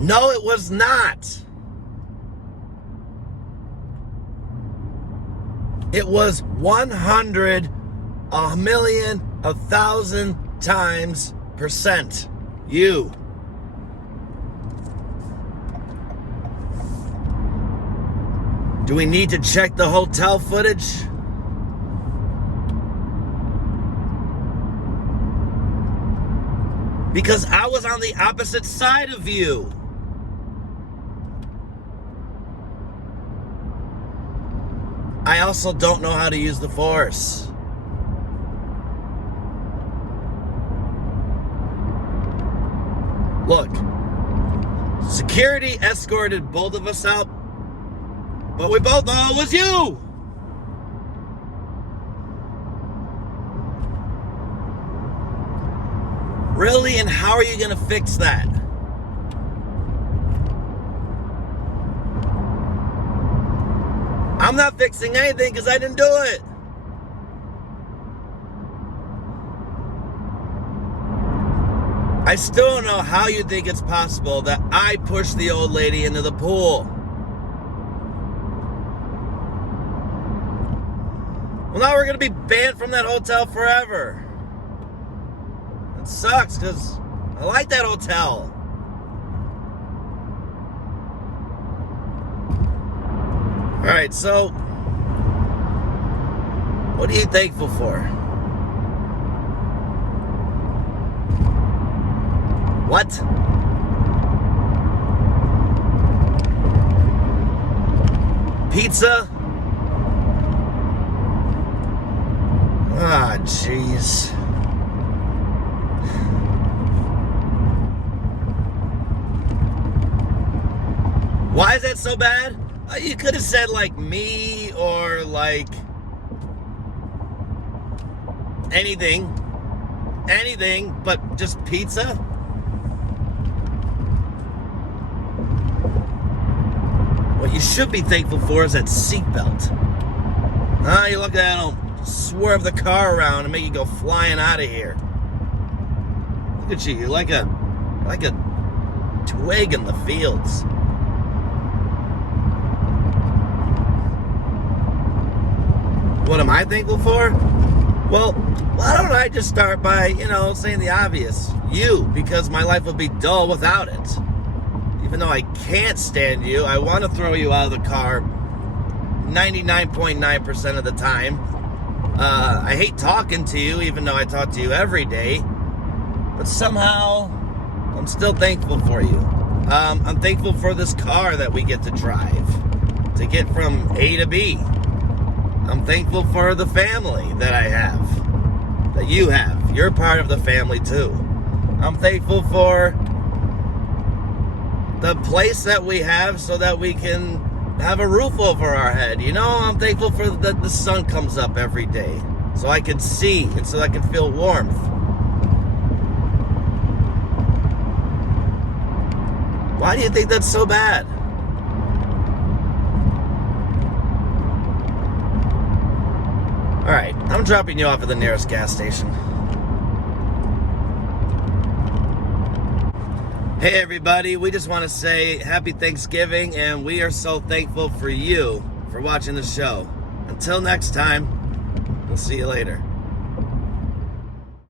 No, it was not. It was 100, a million, 1,000 times percent you. Do we need to check the hotel footage? Because I was on the opposite side of you. I also don't know how to use the Force. Look, security escorted both of us out, but we both know it was you. Really? And how are you going to fix that? I'm not fixing anything because I didn't do it. I still don't know how you think it's possible that I pushed the old lady into the pool. Well, now we're going to be banned from that hotel forever. It sucks because I like that hotel. All right, so what are you thankful for? What? Pizza? Ah, jeez. Why is that so bad? You could have said like me or like anything, but just pizza? What you should be thankful for is that seatbelt. You look at it, it'll swerve the car around and make you go flying out of here. Look at you, you're like a twig in the fields. What am I thankful for? Well, why don't I just start by, saying the obvious. You, because my life would be dull without it. Even though I can't stand you, I want to throw you out of the car 99.9% of the time. I hate talking to you, even though I talk to you every day. But somehow, I'm still thankful for you. I'm thankful for this car that we get to drive to get from A to B. I'm thankful for the family that I have, that you have. You're part of the family too. I'm thankful for the place that we have so that we can have a roof over our head. I'm thankful for that the sun comes up every day so I can see and so I can feel warmth. Why do you think that's so bad? All right, I'm dropping you off at the nearest gas station. Hey everybody, we just want to say happy Thanksgiving, and we are so thankful for you for watching the show. Until next time, we'll see you later.